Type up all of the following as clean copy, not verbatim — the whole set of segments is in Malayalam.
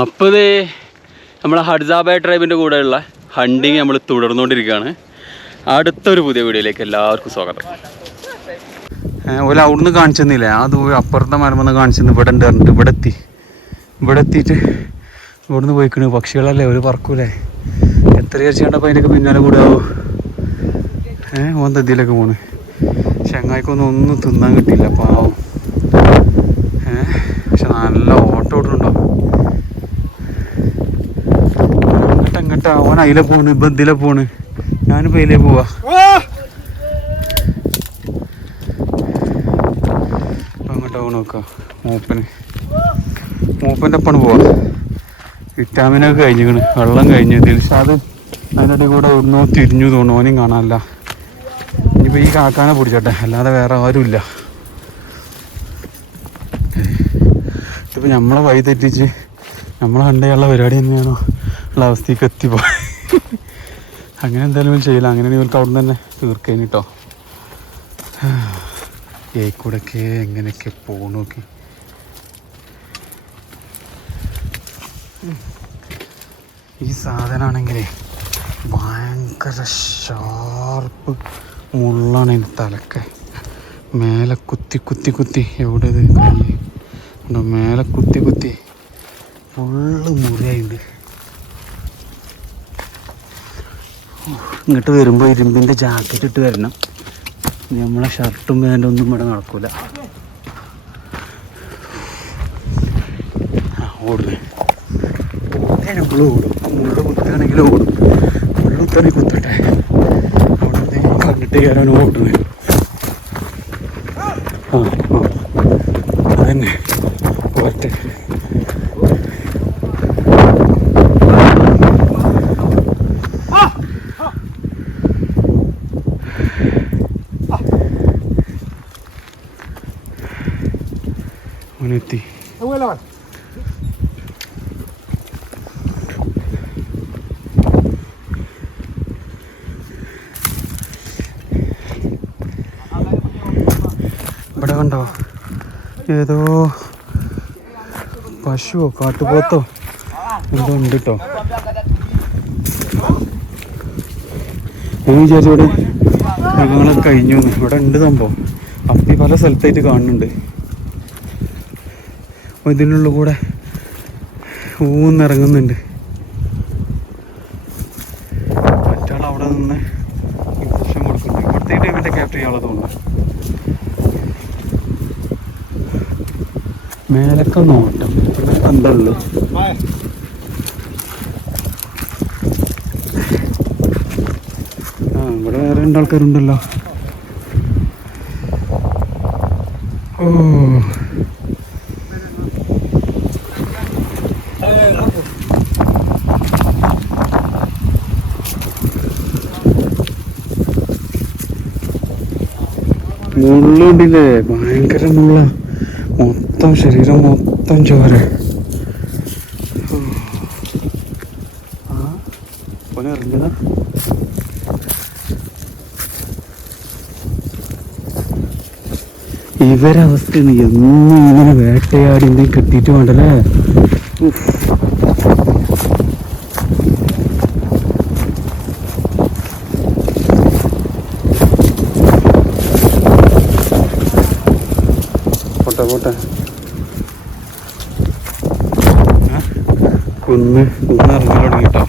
അപ്പോൾ ഇത് നമ്മളെ ഹഡ്സാബായ് ട്രൈബിൻ്റെ കൂടെയുള്ള ഹണ്ടിങ് നമ്മൾ തുടർന്നുകൊണ്ടിരിക്കുകയാണ്. അടുത്തൊരു പുതിയ വീഡിയോയിലേക്ക് എല്ലാവർക്കും സ്വാഗതം. ഓല അവിടുന്ന് കാണിച്ചെന്നില്ലേ, അത് അപ്പുറത്തെ മരമെന്ന് കാണിച്ചെന്ന് ഇവിടെ ഉണ്ട് പറഞ്ഞിട്ട് ഇവിടെ എത്തിയിട്ട് ഇവിടുന്ന് പോയിക്കണ്. പക്ഷികളല്ലേ, ഒരു പറക്കൂലേ, എത്ര ചേച്ചിയാണ്ടപ്പോൾ അതിൻ്റെയൊക്കെ പിന്നാലെ കൂടെ ആവും. ഓൻ തദ്ദിയിലൊക്കെ പോണ്. ഒന്നും തിന്നാൻ കിട്ടിയില്ല പാവം. പക്ഷെ നല്ല ഓട്ടം ഓടുന്നുണ്ടോ അങ്ങോട്ടാ. ഓൻ അതിലെ പോണ്, ഇപ്പം ഇതിലെ പോണ്, ഞാനിപ്പോൾ അതിലേ പോവാ. അങ്ങോട്ടാ പോണ് നോക്കാം. മൂപ്പൻ്റെ ഒപ്പാണ് പോവാ. വിറ്റാമിനൊക്കെ കഴിഞ്ഞിക്കണ്, വെള്ളം കഴിഞ്ഞ്. ദിൽഷാദ് അതിൻ്റെ കൂടെ ഒന്നോ തിരിഞ്ഞു തോന്നുന്നു, ഓനെയും കാണാനില്ല. ഇനിയിപ്പോൾ ഈ കാക്കാനെ പിടിച്ചോട്ടെ, അല്ലാതെ വേറെ ആരുമില്ല. ഇതിപ്പോൾ നമ്മളെ വഴി തെറ്റിച്ച് നമ്മളെ കണ്ടുള്ള പരിപാടി തന്നെയാണോ ഉള്ള അവസ്ഥയ്ക്ക് എത്തിപ്പോയി. അങ്ങനെ എന്തായാലും ചെയ്യില്ല. അങ്ങനെ ഇവർക്ക് അവിടെ നിന്ന് തന്നെ തീർക്കേനി കേട്ടോ. കൂടെയൊക്കെ എങ്ങനെയൊക്കെ പോകണം നോക്കി. ഈ സാധനമാണെങ്കിലേ ഭയങ്കര ഷാർപ്പ് മുള്ളാണ്. അതിന് തലക്കെ മേലെ കുത്തി എവിടെ ഉണ്ടോ, മേലെ കുത്തി ഫുള്ള് മുറിയായിട്ടുണ്ട്. ഇങ്ങോട്ട് വരുമ്പോൾ ഇരുമ്പിൻ്റെ ജാക്കറ്റ് ഇട്ട് വരണം. നമ്മളെ ഷർട്ടും പാൻറ്റും ഒന്നും ഇവിടെ നടക്കൂല. ഓടുന്നേ നമ്മൾ ഓടും. മുള്ള കുത്തുകയാണെങ്കിൽ ഓടും, മുള്ള കുത്താണെങ്കിൽ കുത്തട്ടെ. അവിടെ കണ്ടിട്ട് കയറാൻ ഓടുന്നത്. അതന്നെ ഒറ്റ അവനെത്തി. ഇവിടെ കണ്ടോ, ഏതോ പശുവോ കാട്ടുപോത്തോ എന്തോ ഉണ്ട് കേട്ടോ. ഞാൻ വിചാരിച്ചു ഇവിടെ മൃഗങ്ങളൊക്കെ കഴിഞ്ഞു. ഇവിടെ ഉണ്ട് സംഭവം. അപ്പി പല സ്ഥലത്തായിട്ട് കാണുന്നുണ്ട്. ഇതിനുള്ള കൂടെ ഊന്നിറങ്ങുന്നുണ്ട്. മറ്റാൾ അവിടെ നിന്ന് ഇൻഫെക്ഷൻ കൊടുക്കുന്നുണ്ട്. ഇവിടുത്തെ ടൈമിൻ്റെ ക്യാപ്റ്റർ ചെയ്യാനുള്ളത് തോന്നുന്നു. മേലൊക്കെ നോട്ടം എന്താ ഉള്ളു. ഇവിടെ വേറെ രണ്ടാൾക്കാരുണ്ടല്ലോ. ഓ മുള്ളുണ്ടില്ലേ, ഭയങ്കര മുള്ള. മൊത്തം ശരീരം മൊത്തം ചോര. എറിഞ്ഞതാ. ഇവരവസ്ഥയാണ്. എന്നും ഇങ്ങനെ വേട്ടയാടി എന്തെങ്കിലും കിട്ടിയിട്ട് വേണ്ടല്ലേ. പോട്ടെ കുന്നിറങ്ങി തുടങ്ങിട്ടോ.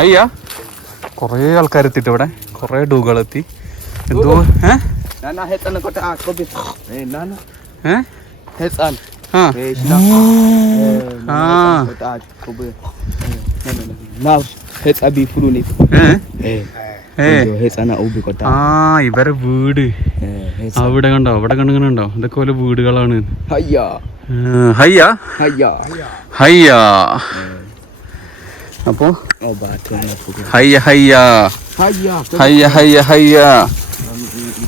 അയ്യാ കുറേ ആൾക്കാരെത്തിട്ട് ഇവിടെ, കുറേ ഡൂകളെത്തി. എന്തോ ഇവരെ വീട് അവിടെ കണ്ടോ, അവിടെ കണ്ടുണ്ടോ. ഇതൊക്കെ പോലെ വീടുകളാണ്. അപ്പോ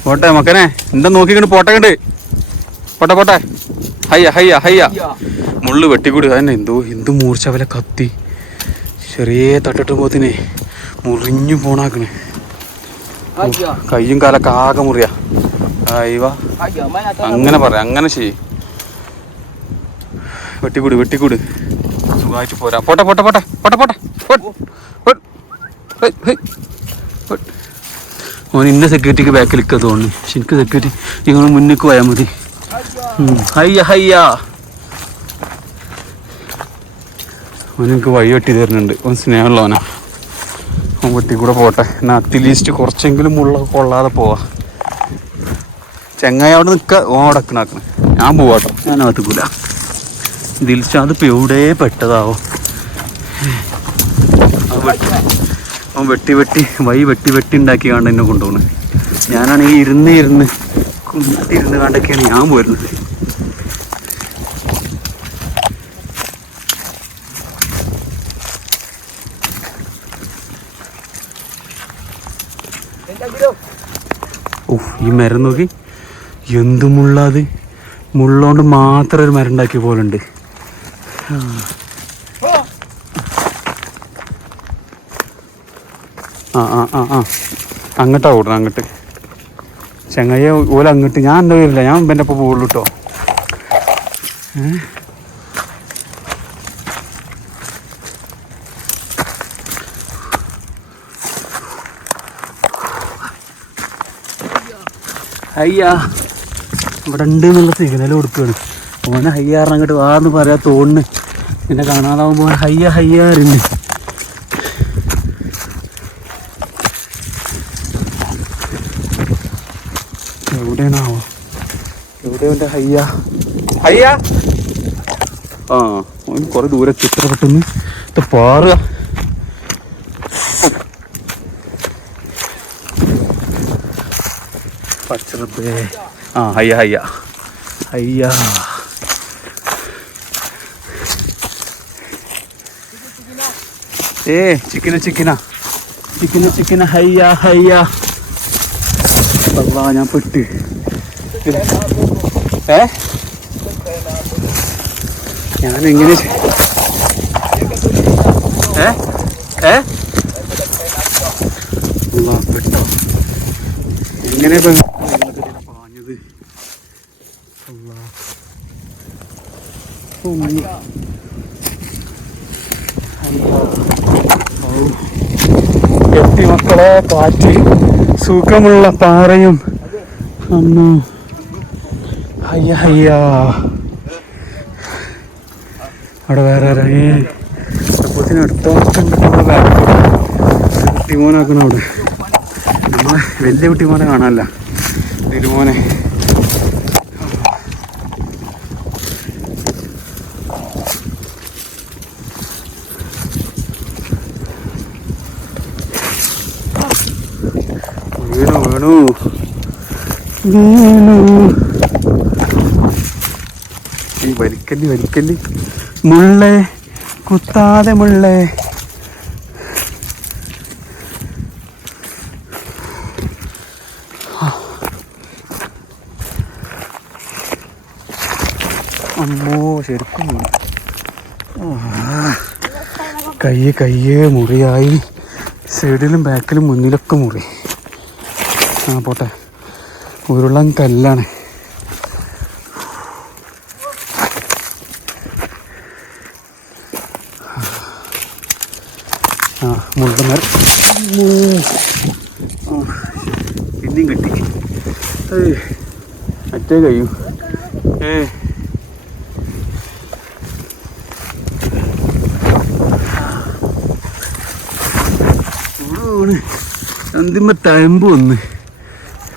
പോട്ടെ മക്കനെ, എന്താ നോക്കിക്കണ്ട് പോട്ടെ കണ്ട് പോട്ടെ. മുള്ളു വെട്ടിക്കൂടി തന്നെ. എന്തു മൂർച്ച വല കത്തി. ചെറിയ തട്ടിട്ടുമ്പോത്തിനെ മുറിഞ്ഞു പോണാക്കണേ. കയ്യും കാലൊക്കെ ആകെ മുറിയാ. അങ്ങനെ പറയാം, അങ്ങനെ ചെയ്യും. വെട്ടിക്കൂട് സുഖമായിട്ട് പോരാ. പോട്ടെ ഓൻ ഇന്ന സെക്യൂരിറ്റിക്ക് ബാക്കിൽ നിൽക്കുക തോന്നുന്നു. പക്ഷെ എനിക്ക് സെക്യൂരിറ്റി നിങ്ങൾ മുന്നിലേക്ക് പോയാൽ മതി. ഹയ്യ ഓൻ എനിക്ക് വഴി വെട്ടി തരുന്നുണ്ട്. ഓൻ സ്നേഹമുള്ളവനാ. ഓൻ വെട്ടിക്കൂടെ പോട്ടെ. എന്നാൽ അറ്റ്ലീസ്റ്റ് കുറച്ചെങ്കിലും മുള്ള കൊള്ളാതെ പോവാ. ചെങ്ങായി അവിടെ നിൽക്കുക. ഓൻ അവിടെ ആക്കണം. ഞാൻ പോവാട്ടോ. ഞാൻ അകത്തുക്കൂല. ദിൽഷാദ് ഇപ്പം എവിടെ പെട്ടതാവോ. അവൻ വെട്ടി വെട്ടി ഉണ്ടാക്കി കണ്ട് എന്നെ കൊണ്ടുപോകണം. ഞാനാണെങ്കിൽ ഇരുന്ന് കണ്ടൊക്കെയാണ് ഞാൻ പോരുന്നത്. ഈ മരം നോക്കി എന്ത് മുള്ളത്. മുള്ളോണ്ട് മാത്രം ഒരു മരം ഉണ്ടാക്കിയ പോലെ ഉണ്ട്. അങ്ങോട്ടാ ഓടണം. അങ്ങോട്ട് ചെങ്ങയ്യ ഓല അങ്ങോട്ട്. ഞാൻ എന്താ വരില്ല. ഞാൻ എൻ്റെ ഒപ്പം പോകുള്ളൂ കേട്ടോ. ഹയ്യാ ഇവിടെ ഉണ്ട് എന്നുള്ള സിഗ്നൽ കൊടുക്കുകയാണ്. ഓനെ ഹയ്യാറിന് അങ്ങോട്ട് വാന്ന് പറയാ തോന്നുന്നു. പിന്നെ കാണാതാവുമ്പോൾ ഹയ്യാറുണ്ട്. എവിടെയാണാവോ? എവിടെയുണ്ട് ഹയ്യ? ഓന് കുറെ ദൂരെ ചിത്ര പെട്ടെന്ന് പാറുക. പച്ചറപ്പേ. ഹയ്യ ചിക്കന ഹയ്യ. ഞാൻ പെട്ട്. ഞാനെങ്ങനെ പെട്ടോ? എങ്ങനെ പാഞ്ഞത്? എത്തി മക്കളെ. കാറ്റ്, സുഖമുള്ള പാറയും. അമ്മ ഹയ്യ. അവിടെ വേറെ അപ്പത്തിന് അടുത്തോട്ടുള്ള കുട്ടിമോനാക്കണം. അവിടെ നമ്മളെ വലിയ കുട്ടിമോനെ കാണാനല്ല, തിരുമോനെ. വീണു ഈ വലിക്കല്ലി മുള്ളേ കുത്താതെ മുള്ളേ. അമ്മോ ശരിക്കും കയ്യ് മുറിയായി. സൈഡിലും ബാക്കിലും മുന്നിലൊക്കെ മുറി. പോട്ടെ. ഉരുളൻ കല്ലാണ്. മുള്ളമരം പിന്നെയും കിട്ടി. മറ്റേ കഴിയും. അന്തിമ തഴമ്പ് വന്ന്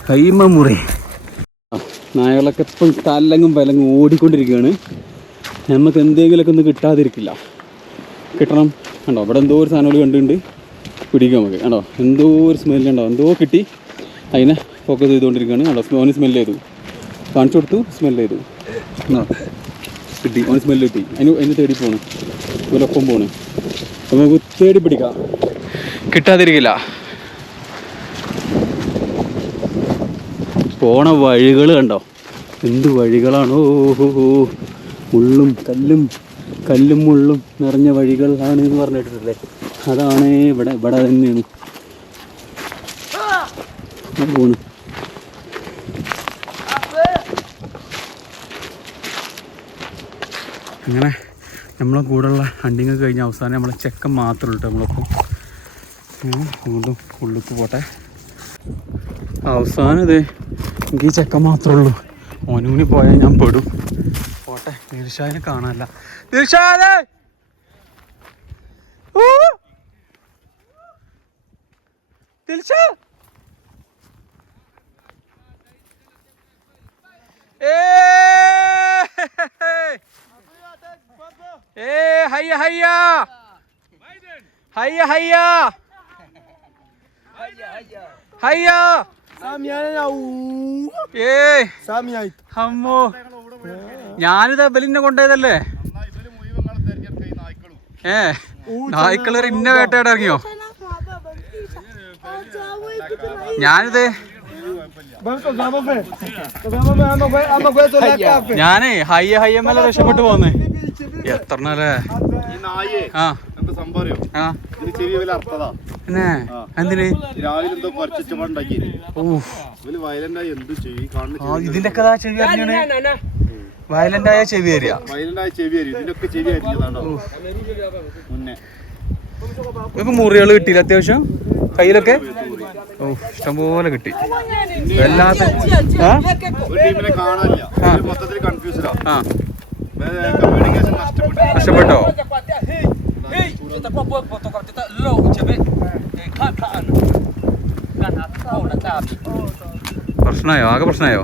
കയ്യമ്മ മുറി. നായകളൊക്കെ ഇപ്പം തല്ലങ്ങും പലങ്ങും ഓടിക്കൊണ്ടിരിക്കുകയാണ്. നമുക്ക് എന്തെങ്കിലുമൊക്കെ ഒന്ന് കിട്ടാതിരിക്കില്ല. കിട്ടണം. കണ്ടോ ഇവിടെ എന്തോ ഒരു സാധനങ്ങൾ കണ്ടുകൊണ്ട് പിടിക്കും നമുക്ക്. കണ്ടോ എന്തോ ഒരു സ്മെല്ലുണ്ടോ, എന്തോ കിട്ടി. അതിനെ ഫോക്കസ് ചെയ്തുകൊണ്ടിരിക്കുകയാണ്. കണ്ടോ ഓന് സ്മെല്ല് ചെയ്തു, കാണിച്ചു കൊടുത്തു, സ്മെല്ല് ചെയ്തു. കിട്ടി, ഓന് സ്മെല്ല് കിട്ടി. അതിന് തേടി പോണ്, ഇവരൊപ്പം പോണ്. അപ്പോൾ നമുക്ക് തേടി പിടിക്കാം, കിട്ടാതിരിക്കില്ല. പോണ വഴികൾ കണ്ടോ, എന്ത് വഴികളാണോ. മുള്ളും കല്ലും മുള്ളും നിറഞ്ഞ വഴികളാണ് എന്ന് പറഞ്ഞിട്ടില്ലേ. അതാണ് ഇവിടെ തന്നെയാണ് പോണ്. അങ്ങനെ നമ്മളെ കൂടെയുള്ള ഹണ്ടിങ് കഴിഞ്ഞ അവസാനം നമ്മളെ ചെക്കൻ മാത്രമേ ഉള്ളൂ നമ്മളിപ്പോൾ വീണ്ടും ഉള്ളിലേക്ക് പോട്ടെ. അവസാനം ഇത് എനിക്ക് ഈ ചെക്കൻ മാത്രമേ ഉള്ളൂ. ഓനുകൂടി പോയാൽ ഞാൻ പെടും. പോട്ടെ. ദിൽഷാദിനെ കാണാനല്ല. ദിൽഷാദ് ദിൽഷാ هيا هيا هيا هيا هيا അമ്മോ ഞാനിത് ബലിനെ കൊണ്ടുപോയതല്ലേ. നായ്ക്കളർ ഇന്ന വേട്ടയാടെ ഇറങ്ങിയോ? ഞാനിത് ഞാനേ ഹയ്യ ഹയ്യമ്മല രക്ഷപ്പെട്ടു പോന്നേ. എത്രല്ലേ എന്തിന് ഇതിന്റെ ഒക്കെ ചെവി അറിഞ്ഞാണ്. വയലന്റായ ചെവി അറിയാ. ഇപ്പൊ മുറികള് കിട്ടിയില്ല അത്യാവശ്യം കയ്യിലൊക്കെ. ഓ ഇഷ്ടംപോലെ കിട്ടി. വല്ലാത്ത നഷ്ടപ്പെട്ടോ? പ്രശ്നമായോ? ആകെ പ്രശ്നമായോ?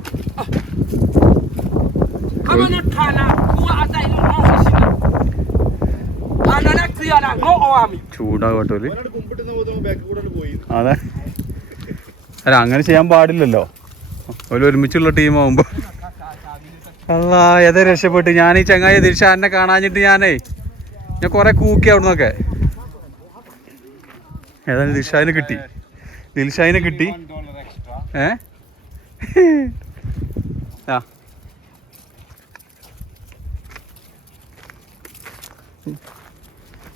ചൂടാകട്ടോല്. അതെ അല്ല അങ്ങനെ ചെയ്യാൻ പാടില്ലല്ലോ. ഒരു ഒരുമിച്ചുള്ള ടീമാകുമ്പോ. അല്ലാ ഏതാ രക്ഷപ്പെട്ട്. ഞാൻ ഈ ചങ്ങായി ദിൽഷാദിനെ കാണാഞ്ഞിട്ട് ഞാൻ കൊറേ കൂക്കി അവിടുന്നൊക്കെ. ഏതായാലും ദിൽഷാദിനെ കിട്ടി. ദിൽഷാദിനെ കിട്ടി. ആ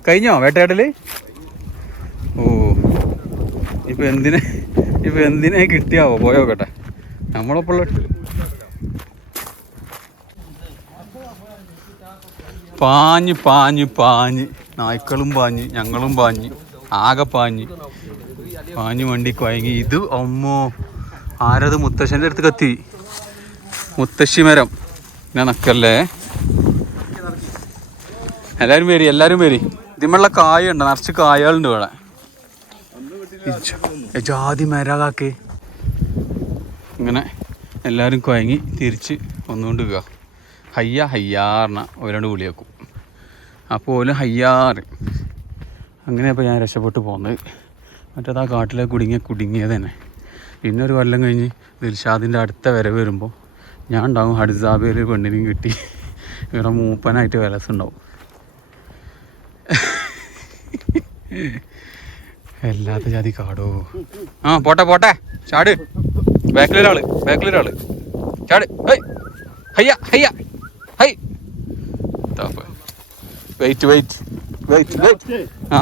കഴിഞ്ഞോ വേട്ടയാടല്? ഓ ഇപ്പൊ എന്തിനെ കിട്ടിയാവോ? പോയോക്കട്ടെ. നമ്മളപ്പോൾ പാഞ്ഞ് പാഞ്ഞ് പാഞ്ഞ് നായ്ക്കളും പാഞ്ഞ് ഞങ്ങളും പാഞ്ഞ് ആകെ പാഞ്ഞ് വണ്ടി കുഴങ്ങി. ഇത് അമ്മോ ആരത്? മുത്തശ്ശൻ്റെ അടുത്ത് കത്തി. മുത്തശ്ശി മരം. ഞാൻ നക്കല്ലേ. എല്ലാവരും വരി. ഇതിമുള്ള കായുണ്ട്, നിറച്ച് കായകളുണ്ട് ഇവിടെ. ജാതി മരകാക്കി. ഇങ്ങനെ എല്ലാവരും കുഴങ്ങി തിരിച്ച് ഒന്നുകൊണ്ട് പോവുക. ഹയ്യ ഹയ്യാറിന ഒരാണ്ട് വിളിയാക്കും. അപ്പോൾ ഓല് ഹയ്യാറ്. അങ്ങനെയപ്പോൾ ഞാൻ രക്ഷപ്പെട്ട് പോകുന്നത്. മറ്റേത് ആ കാട്ടിലേക്ക് കുടുങ്ങിയത് തന്നെ. പിന്നെ ഒരു കൊല്ലം കഴിഞ്ഞ് ദിൽഷാദിൻ്റെ അടുത്ത വരവ് വരുമ്പോൾ ഞാൻ ഉണ്ടാവും ഹഡ്സാബയിൽ പെണ്ണിനെയും കിട്ടി. ഇവിടെ മൂപ്പനായിട്ട് വിലസുണ്ടാവും. എല്ലാത്ത ജാതി കാടോ. ആ പോട്ടെ ചാട്. ബാക്കിലൊരാള് ചാട്. ഹയ്യ ഹയ്യ ഹൈ. വെയിറ്റ്. ആ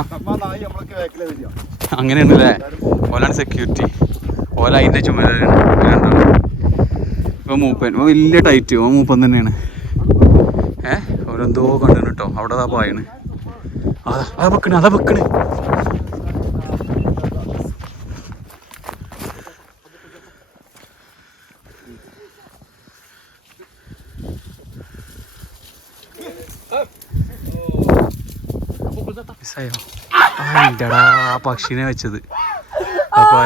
അങ്ങനെയാണല്ലേ. ഓലാണ് സെക്യൂരിറ്റി. ഓല അതിൻ്റെ ചുമതലയാണ്. ഇപ്പം മൂപ്പൻ വലിയ ടൈറ്റ്. മൂപ്പൻ തന്നെയാണ്. ഓരെന്തോ കണ്ടു കേട്ടോ. അവിടെ അതാ പായാണ്. അതാ വെക്കണ്. ാ പക്ഷിനെ വെച്ചത്. അപ്പൊ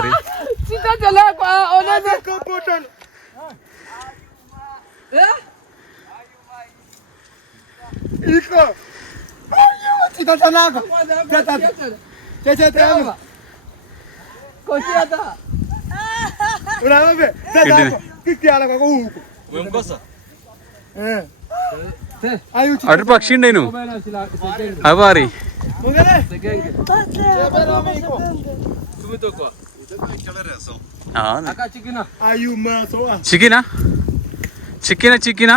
അവിടെ പക്ഷി ഉണ്ടായിരുന്നു. അത് പാറി. ചിക്കനാ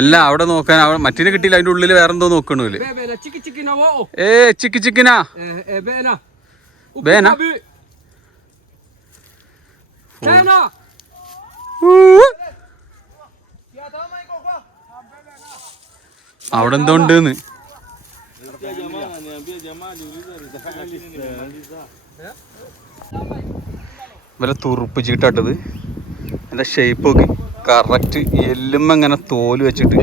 അല്ല അവിടെ നോക്കാൻ. അവിടെ മറ്റിനെ കിട്ടിയില്ല. അതിന്റെ ഉള്ളിൽ വേറെന്തോ നോക്കണല്ലേ. ചിക്കനാ ബേന. അവിടെ എന്തോ ഉണ്ടെന്ന്. ഇവരെ തുറുപ്പിച്ചിട്ടത് എൻ്റെ ഷേപ്പ് നോക്കി കറക്റ്റ് എല്ലുമ്പോ ഇങ്ങനെ തോല് വെച്ചിട്ട്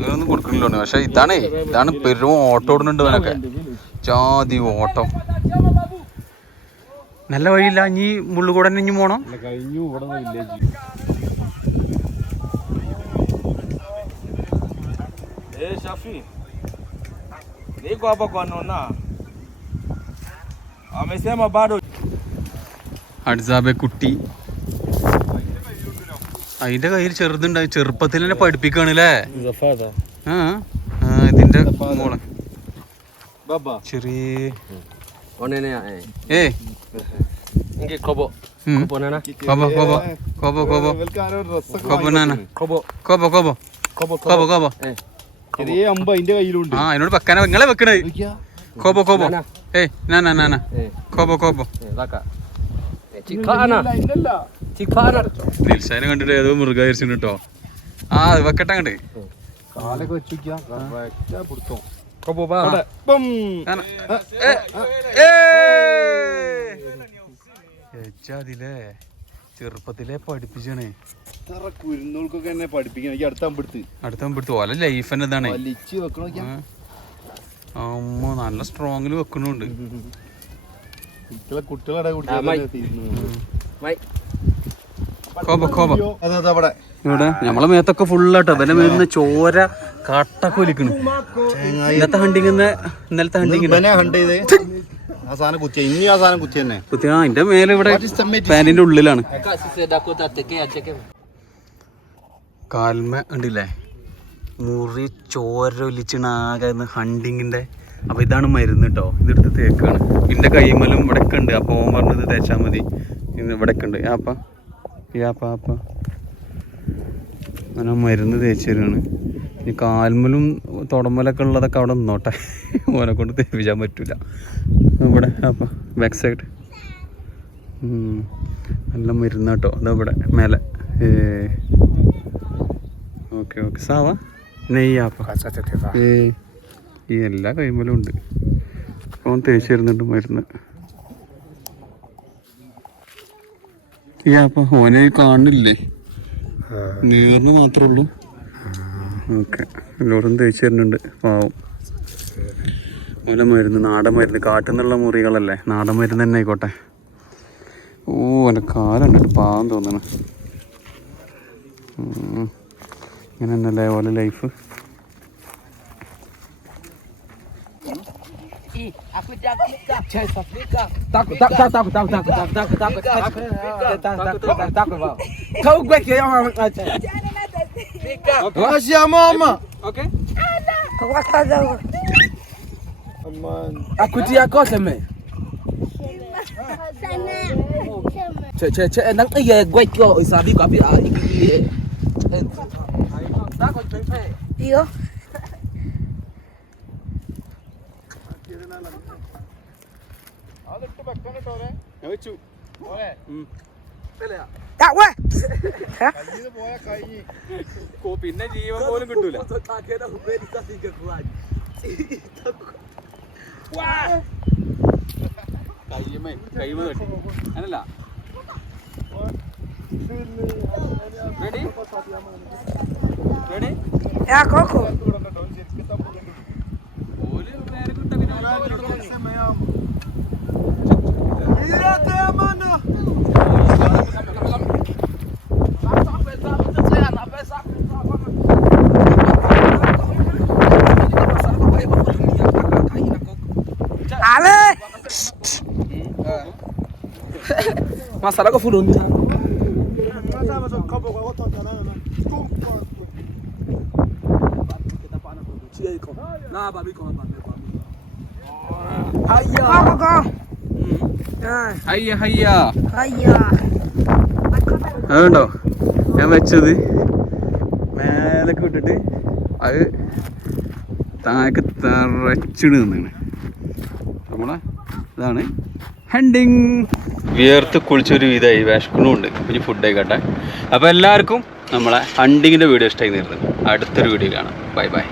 ഇതൊന്നും കൊടുക്കണില്ലോണ്ട്. പക്ഷെ ഇതാണ് പെരും ഓട്ടം ഓടുന്നുണ്ട് ഇവനൊക്കെ. ജാതി ഓട്ടം. നല്ല വഴിയില്ല. ഇനി മുള്ളുകൂടെ തന്നെ ഇനി പോണം. കഴിഞ്ഞു ഇവിടെ village. Shafi, niko hapa kwa Nona. Amesema bado. ഹഡ്സാബെ കുട്ടി അതിന്റെ കയ്യിൽ ചെറുതുണ്ടായി. ചെറുപ്പത്തിൽ തന്നെ പഠിപ്പിക്കാണല്ലേ. ഇതിന്റെ മോളെ ചെറിയ അതിനോട് വെക്കാനാ നിങ്ങളെ വെക്കണേ. കോബോ കോബോ ഏയ് നാനാ നാനാ കോബോ കോബോ. ദിൽഷാനെ കണ്ടിട്ട് ഏതോ മൃഗായിരിച്ചു കേട്ടോ. ആ വെക്കട്ടെ അങ്ങോട്ട്. അതിലേ ചെറുപ്പത്തിലെ പഠിപ്പിച്ചാണേ. അടുത്തടുത്ത് ഓല ലൈഫ് തന്നെ ഇതാണ്. അമ്മ നല്ല സ്ട്രോങ്ങില് വെക്കണുണ്ട്. ഇവിടെ നമ്മളെ മേത്തൊക്കെ ഫുള്ളാട്ടോ. ഇവന്റെ മേന്ന് ചോര കട്ടൊക്കെ ഒലിക്കണ്. ഇന്നത്തെ അതിന്റെ മേലെ ഇവിടെ പാനിന്റെ ഉള്ളിലാണ്. കാൽമ ഉണ്ടില്ലേ മുറി ചോര ഒലിച്ചണ ആകെ ഹണ്ടിങ്ങിന്റെ. അപ്പൊ ഇതാണ് മരുന്ന് കേട്ടോ. ഇതെടുത്ത് തേക്കാണ്. പിന്നെ കൈമലും ഇവിടെയൊക്കെ ഉണ്ട്. അപ്പൊ ഓൻ പറഞ്ഞത് തേച്ചാൽ മതി. ഇവിടെയൊക്കെ ഉണ്ട്. അങ്ങനെ മരുന്ന് തേച്ച് തരുകയാണ്. ഈ കാൽമലും തുടമ്പലൊക്കെ ഉള്ളതൊക്കെ അവിടെ നിന്നോട്ടെ. ഓനെ കൊണ്ട് തേപ്പിച്ചാൻ പറ്റൂല. ഇവിടെ അപ്പം ബാക്ക് സൈഡ് നല്ല മരുന്ന് കേട്ടോ. അതവിടെ മേലെ. ഓക്കെ ഓക്കെ സാവ നെയ്യാപ്പ. ഈ എല്ലാ കൈമലും ഉണ്ട്. ഓൻ തേച്ച് തരുന്നുണ്ട് മരുന്ന്. ഈ അപ്പ ഓനെ കാണുന്നില്ലേ, നീർന്ന് മാത്രമേ ഉള്ളൂ. ഓക്കെ എല്ലാവരും തേച്ച് തരുന്നുണ്ട്. പാവം ഓല മരുന്ന്, നാടൻ മരുന്ന്. കാട്ടിൽ നിന്നുള്ള മുറികളല്ലേ, നാടൻ മരുന്ന് തന്നെ ആയിക്കോട്ടെ. ഓ എൻ്റെ കാലുണ്ട്, പാവം തോന്നണ. ഇങ്ങനെ തന്നെയല്ലേ ഓല ലൈഫ്. പിന്നെ ജീവൻ പോലും കിട്ടൂല. കൈമ തട്ടി അങ്ങനല്ല. Ready ready masalah kau full ni. അതുണ്ടോ ഞാൻ വെച്ചത് മേലൊക്കെ ഇട്ടിട്ട് അത് താഴേക്ക് തറച്ചിട്ട് നിന്നാണ് നമ്മളെ. ഇതാണ് ഹണ്ടിങ്. വിയർത്ത് കുളിച്ചൊരു ഇതായി വിശക്കണമുണ്ട്. കുഞ്ഞ് ഫുഡ് ആയിക്കട്ടെ. അപ്പോൾ എല്ലാവർക്കും നമ്മളെ ഹണ്ടിങ്ങിൻ്റെ വീഡിയോ ഇഷ്ടമായി തീർന്നു. അടുത്തൊരു വീഡിയോ കാണാം. Bye bye.